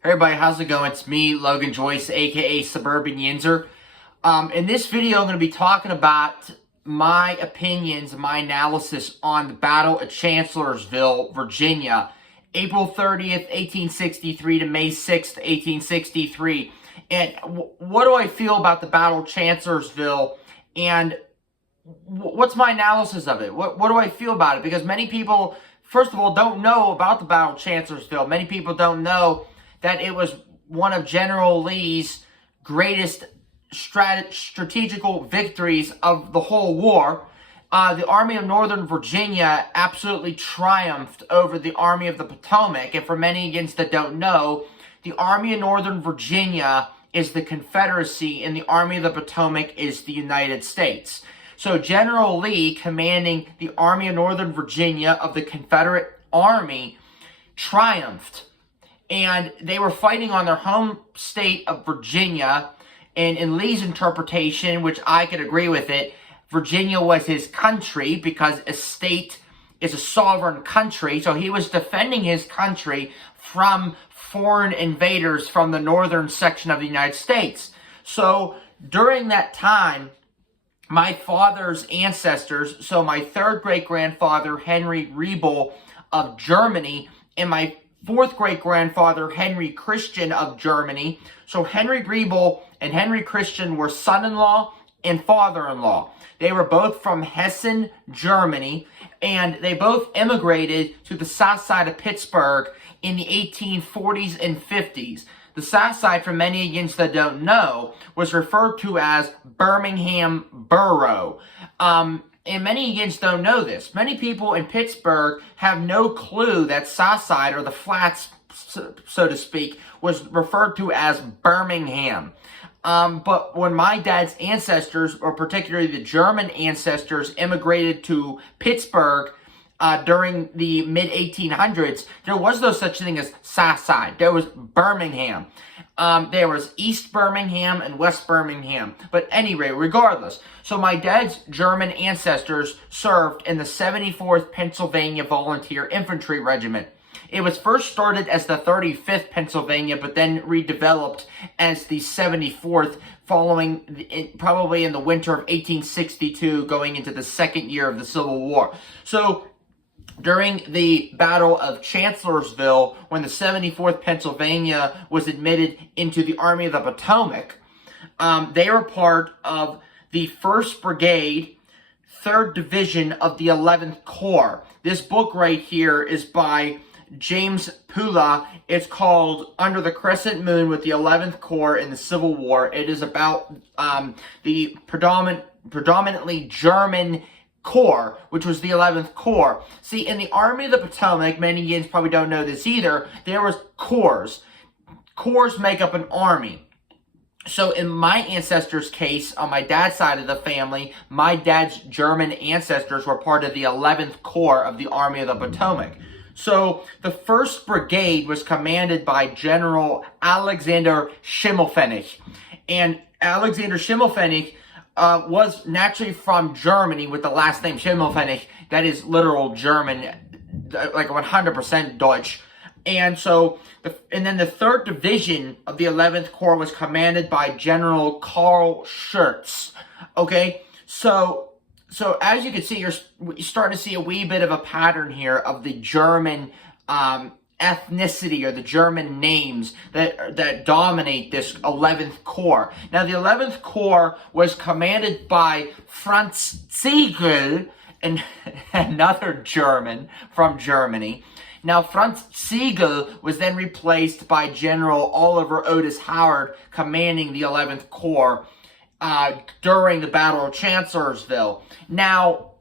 Hey everybody, how's it going? It's me, Logan Joyce, aka Suburban Yinzer. In this video, I'm going to be talking about my opinions, my analysis on the Battle of Chancellorsville, Virginia, April 30th, 1863 to May 6th, 1863. And what do I feel about the Battle of Chancellorsville, and what's my analysis of it? What do I feel about it? Because many people, first of all, don't know about the Battle of Chancellorsville. Many people don't know that it was one of General Lee's greatest strategical victories of the whole war. The Army of Northern Virginia absolutely triumphed over the Army of the Potomac. And for many against that don't know, the Army of Northern Virginia is the Confederacy and the Army of the Potomac is the United States. So General Lee, commanding the Army of Northern Virginia of the Confederate Army, triumphed. And they were fighting on their home state of Virginia. And in Lee's interpretation, which I could agree with it, Virginia was his country because a state is a sovereign country. So he was defending his country from foreign invaders from the northern section of the United States. So during that time, my father's ancestors, so my third great-grandfather, Henry Riebel of Germany, and my fourth great-grandfather, Henry Christian of Germany. So Henry Riebel and Henry Christian were son-in-law and father-in-law. They were both from Hessen, Germany, and they both immigrated to the south side of Pittsburgh in the 1840s and 50s. The south side, for many against that don't know, was referred to as Birmingham Borough. And many against don't know this. Many people in Pittsburgh have no clue that Southside, or the Flats, so to speak, was referred to as Birmingham. But when my dad's ancestors, or particularly the German ancestors, immigrated to Pittsburgh during the mid-1800s, there was no such thing as Southside. There was Birmingham. There was East Birmingham and West Birmingham. But anyway, regardless. So my dad's German ancestors served in the 74th Pennsylvania Volunteer Infantry Regiment. It was first started as the 35th Pennsylvania, but then redeveloped as the 74th, probably in the winter of 1862, going into the second year of the Civil War. So during the Battle of Chancellorsville, when the 74th Pennsylvania was admitted into the Army of the Potomac, they were part of the 1st Brigade, 3rd Division of the 11th Corps. This book right here is by James Pula. It's called Under the Crescent Moon with the 11th Corps in the Civil War. It is about the predominantly German Corps, which was the 11th Corps. See, in the Army of the Potomac, many Indians probably don't know this either, there was corps. Corps make up an army. So in my ancestors' case, on my dad's side of the family, my dad's German ancestors were part of the 11th Corps of the Army of the Potomac. So the 1st Brigade was commanded by General Alexander Schimmelpfennig. And Alexander Schimmelpfennig was naturally from Germany with the last name Schimmelpfennig. That is literal German, like 100% Deutsch. And so, and then the 3rd Division of the 11th Corps was commanded by General Karl Schurz. Okay, so as you can see, you're starting to see a wee bit of a pattern here of the German ethnicity, or the German names that dominate this 11th Corps. Now, the 11th Corps was commanded by Franz Sigel, and another German from Germany. Now, Franz Sigel was then replaced by General Oliver Otis Howard, commanding the 11th Corps during the Battle of Chancellorsville. Now,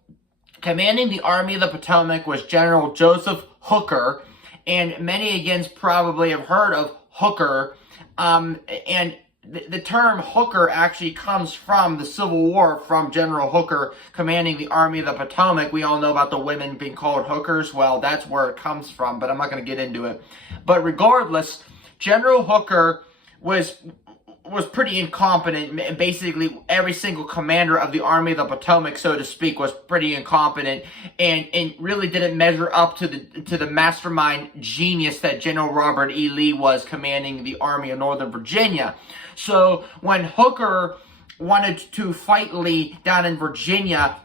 commanding the Army of the Potomac was General Joseph Hooker, and many against probably have heard of Hooker, and the term Hooker actually comes from the Civil War, from General Hooker commanding the Army of the Potomac. We all know about the women being called hookers. Well, that's where it comes from, but I'm not going to get into it. But regardless, General Hooker was was pretty incompetent. Basically, every single commander of the Army of the Potomac, so to speak, was pretty incompetent, and really didn't measure up to the mastermind genius that General Robert E. Lee was, commanding the Army of Northern Virginia. So when Hooker wanted to fight Lee down in Virginia,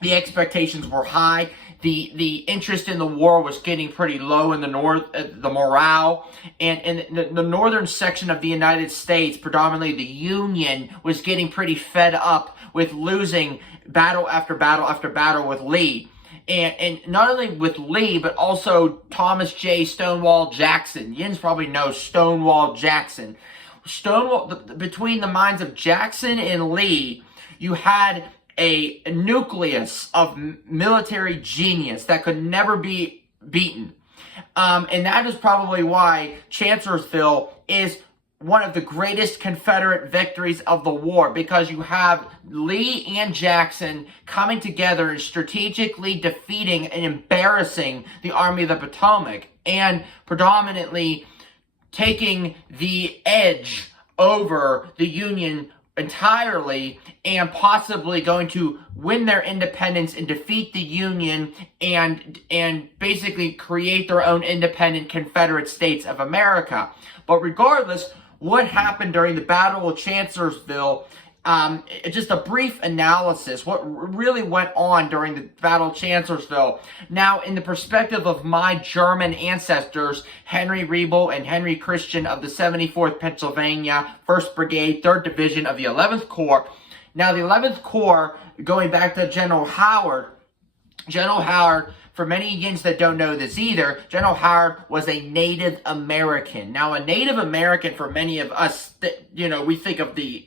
the expectations were high. The interest in the war was getting pretty low in the north, the morale, and in the northern section of the United States, predominantly the Union, was getting pretty fed up with losing battle after battle after battle with Lee. And not only with Lee, but also Thomas J. Stonewall Jackson. Yins probably know Stonewall Jackson. Between the minds of Jackson and Lee, you had a nucleus of military genius that could never be beaten. And that is probably why Chancellorsville is one of the greatest Confederate victories of the war, because you have Lee and Jackson coming together and strategically defeating and embarrassing the Army of the Potomac, and predominantly taking the edge over the Union entirely, and possibly going to win their independence and defeat the Union and basically create their own independent Confederate States of America. But regardless, what happened during the Battle of Chancellorsville, just a brief analysis, what really went on during the Battle of Chancellorsville. Now, in the perspective of my German ancestors, Henry Riebel and Henry Christian of the 74th Pennsylvania 1st Brigade, 3rd Division of the 11th Corps. Now, the 11th Corps, going back to General Howard, for many Yins that don't know this either, General Howard was a Native American. Now, a Native American, for many of us, we think of the,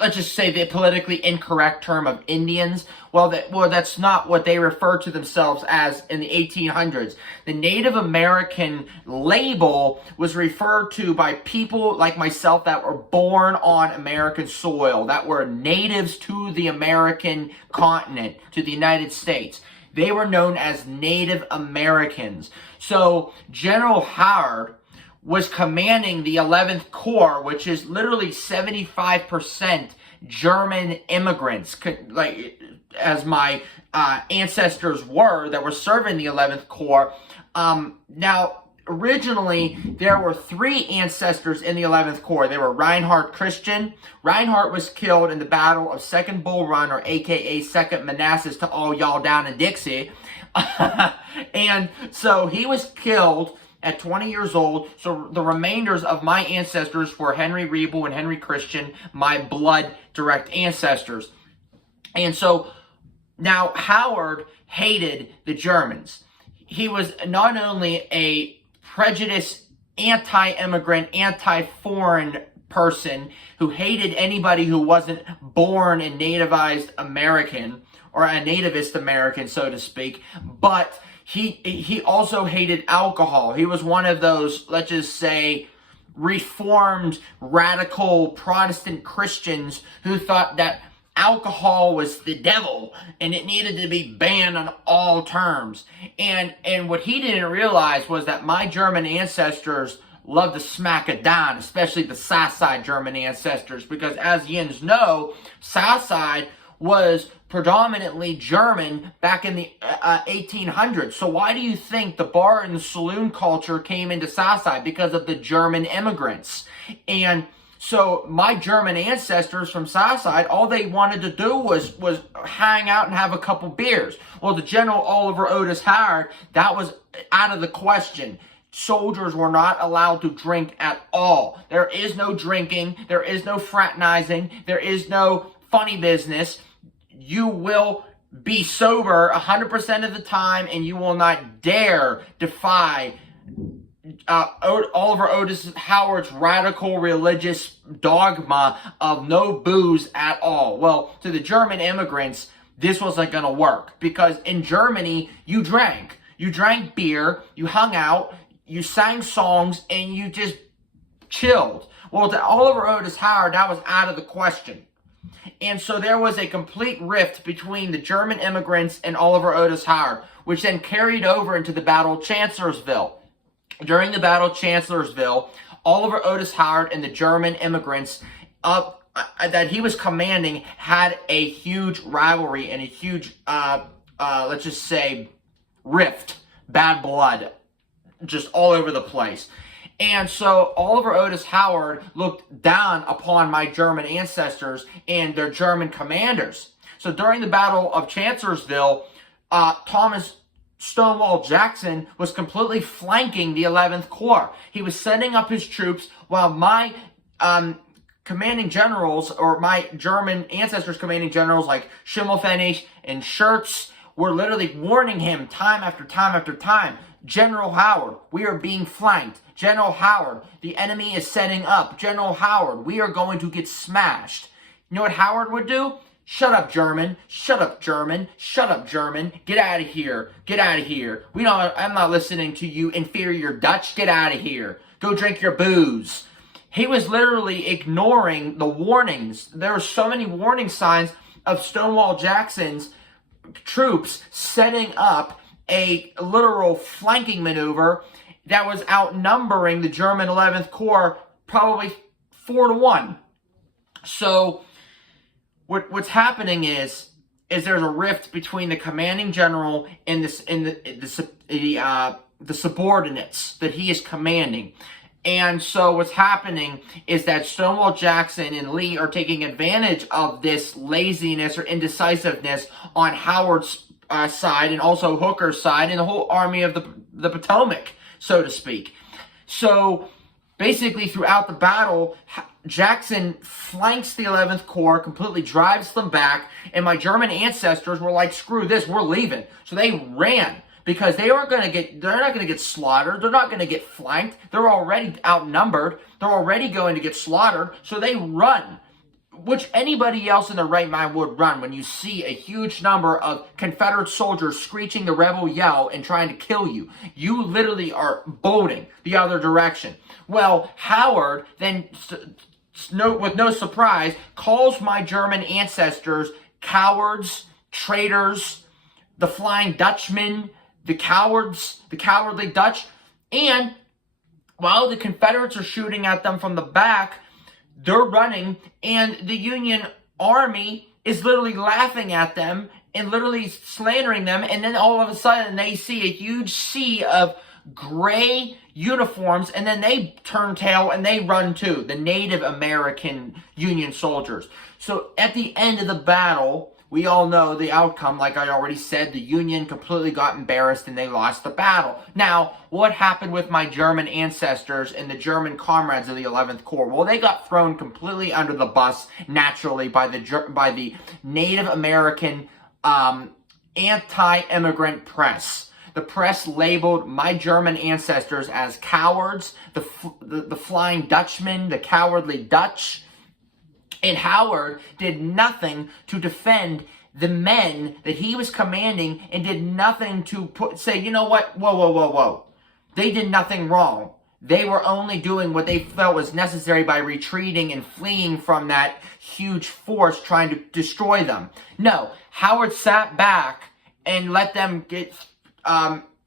let's just say the politically incorrect term of Indians. Well, that's not what they refer to themselves as in the 1800s. The Native American label was referred to by people like myself that were born on American soil, that were natives to the American continent, to the United States. They were known as Native Americans. So General Howard was commanding the 11th Corps, which is literally 75% German immigrants, as my ancestors were, that were serving the 11th Corps. Now, originally, there were 3 ancestors in the 11th Corps. They were Reinhardt Christian. Reinhardt was killed in the Battle of Second Bull Run, or a.k.a. Second Manassas, to all y'all down in Dixie. And so he was killed at 20 years old. So the remainders of my ancestors were Henry Riebel and Henry Christian, my blood direct ancestors. And so now Howard hated the Germans. He was not only a prejudiced, anti-immigrant, anti-foreign person who hated anybody who wasn't born a nativized American, or a nativist American, so to speak, but he also hated alcohol. He was one of those, let's just say, reformed, radical Protestant Christians who thought that alcohol was the devil and it needed to be banned on all terms. And what he didn't realize was that my German ancestors loved to smack it down, especially the Southside German ancestors, because as Yins know, Southside was predominantly German back in the 1800s. So why do you think the bar and the saloon culture came into Southside? Because of the German immigrants. And so my German ancestors from Southside, all they wanted to do was hang out and have a couple beers. Well, the General Oliver Otis Howard, that was out of the question. Soldiers were not allowed to drink at all. There is no drinking. There is no fraternizing. There is no funny business. You will be sober 100% of the time, and you will not dare defy Oliver Otis Howard's radical religious dogma of no booze at all. Well, to the German immigrants, this wasn't going to work, because in Germany, you drank. You drank beer, you hung out, you sang songs, and you just chilled. Well, to Oliver Otis Howard, that was out of the question. And so there was a complete rift between the German immigrants and Oliver Otis Howard, which then carried over into the Battle of Chancellorsville. During the Battle of Chancellorsville, Oliver Otis Howard and the German immigrants that he was commanding had a huge rivalry and a huge, let's just say, rift, bad blood, just all over the place. And so Oliver Otis Howard looked down upon my German ancestors and their German commanders. So during the Battle of Chancellorsville, Thomas Stonewall Jackson was completely flanking the 11th Corps. He was setting up his troops while my commanding generals, or my German ancestors' commanding generals like Schimmelpfennig and Schurz, were literally warning him time after time after time. General Howard, we are being flanked. General Howard, the enemy is setting up. General Howard, we are going to get smashed. You know what Howard would do? Shut up, German. Shut up, German. Shut up, German. Get out of here. Get out of here. I'm not listening to you, inferior Dutch. Get out of here. Go drink your booze. He was literally ignoring the warnings. There were so many warning signs of Stonewall Jackson's troops setting up a literal flanking maneuver that was outnumbering the German 11th Corps probably 4-1. So what's happening is there's a rift between the commanding general and the subordinates that he is commanding. And so what's happening is that Stonewall Jackson and Lee are taking advantage of this laziness or indecisiveness on Howard's side, and also Hooker's side, and the whole Army of the Potomac, so to speak. So basically throughout the battle, Jackson flanks the 11th Corps, completely drives them back, and my German ancestors were like, screw this, we're leaving. So they ran, because they're not going to get slaughtered, they're not going to get flanked, they're already outnumbered, they're already going to get slaughtered, so they run. Which anybody else in their right mind would run when you see a huge number of Confederate soldiers screeching the rebel yell and trying to kill you. You literally are bolting the other direction. Well, Howard then, with no surprise, calls my German ancestors cowards, traitors, the Flying Dutchmen, the cowards, the cowardly Dutch. And while the Confederates are shooting at them from the back, they're running, and the Union Army is literally laughing at them and literally slandering them, and then all of a sudden they see a huge sea of gray uniforms, and then they turn tail and they run too, the Native American Union soldiers. So at the end of the battle, we all know the outcome. Like I already said, the Union completely got embarrassed and they lost the battle. Now, what happened with my German ancestors and the German comrades of the 11th Corps? Well, they got thrown completely under the bus naturally by the Native American anti-immigrant press. The press labeled my German ancestors as cowards, the Flying Dutchmen, the cowardly Dutch. And Howard did nothing to defend the men that he was commanding, and did nothing to say, you know what, whoa. They did nothing wrong. They were only doing what they felt was necessary by retreating and fleeing from that huge force trying to destroy them. No, Howard sat back and let them get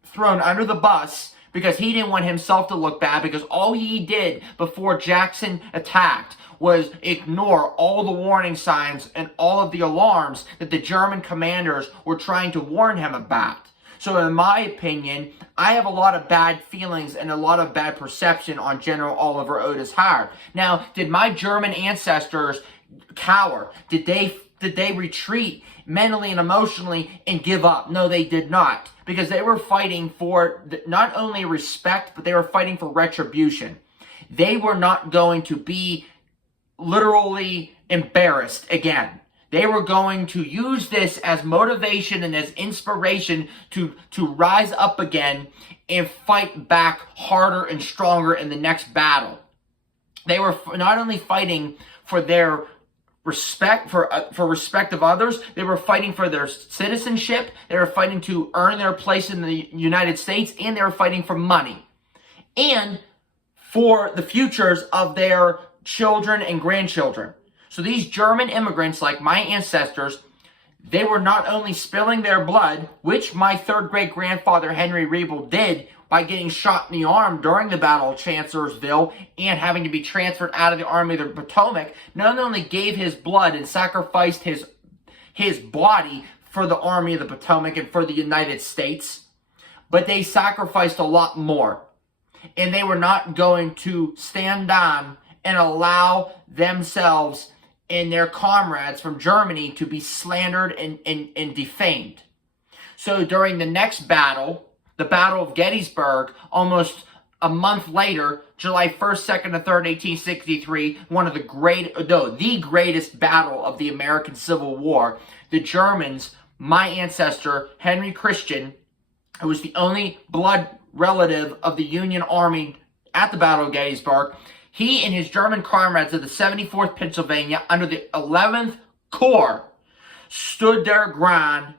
thrown under the bus, because he didn't want himself to look bad, because all he did before Jackson attacked was ignore all the warning signs and all of the alarms that the German commanders were trying to warn him about. So in my opinion, I have a lot of bad feelings and a lot of bad perception on General Oliver Otis Howard. Now, did my German ancestors cower? Did they retreat mentally and emotionally and give up? No, they did not, because they were fighting for not only respect, but they were fighting for retribution. They were not going to be literally embarrassed again. They were going to use this as motivation and as inspiration to rise up again and fight back harder and stronger in the next battle. They were not only fighting for their respect, for respect of others, they were fighting for their citizenship, they were fighting to earn their place in the United States, and they were fighting for money. And for the futures of their children and grandchildren. So these German immigrants, like my ancestors, they were not only spilling their blood, which my third great-grandfather Henry Riebel did by getting shot in the arm during the Battle of Chancellorsville and having to be transferred out of the Army of the Potomac, not only gave his blood and sacrificed his body for the Army of the Potomac and for the United States, but they sacrificed a lot more. And they were not going to stand on and allow themselves and their comrades from Germany to be slandered and defamed. So during the next battle, the Battle of Gettysburg, almost a month later, July 1st, 2nd, and 3rd, 1863, the greatest battle of the American Civil War, the Germans, my ancestor, Henry Christian, who was the only blood relative of the Union Army at the Battle of Gettysburg, he and his German comrades of the 74th Pennsylvania under the 11th Corps stood their ground.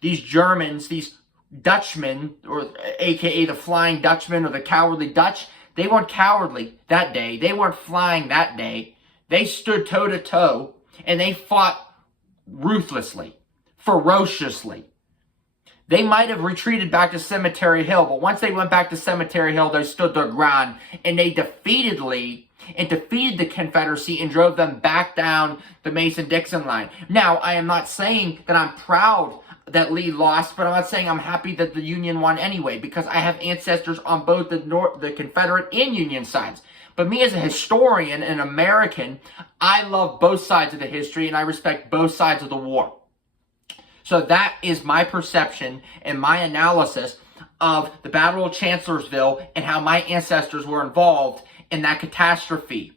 These Germans, these Dutchmen, or aka the Flying Dutchmen or the Cowardly Dutch, they weren't cowardly that day. They weren't flying that day. They stood toe-to-toe and they fought ruthlessly, ferociously. They might have retreated back to Cemetery Hill, but once they went back to Cemetery Hill, they stood their ground, and they defeated the Confederacy and drove them back down the Mason-Dixon line. Now, I am not saying that I'm proud that Lee lost, but I'm not saying I'm happy that the Union won anyway, because I have ancestors on both the Confederate and Union sides. But me as a historian and American, I love both sides of the history, and I respect both sides of the war. So that is my perception and my analysis of the Battle of Chancellorsville and how my ancestors were involved in that catastrophe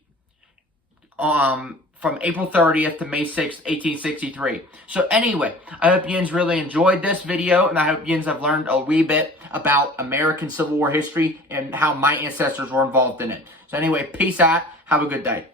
from April 30th to May 6th, 1863. So anyway, I hope yins really enjoyed this video, and I hope yins have learned a wee bit about American Civil War history and how my ancestors were involved in it. So anyway, peace out. Have a good day.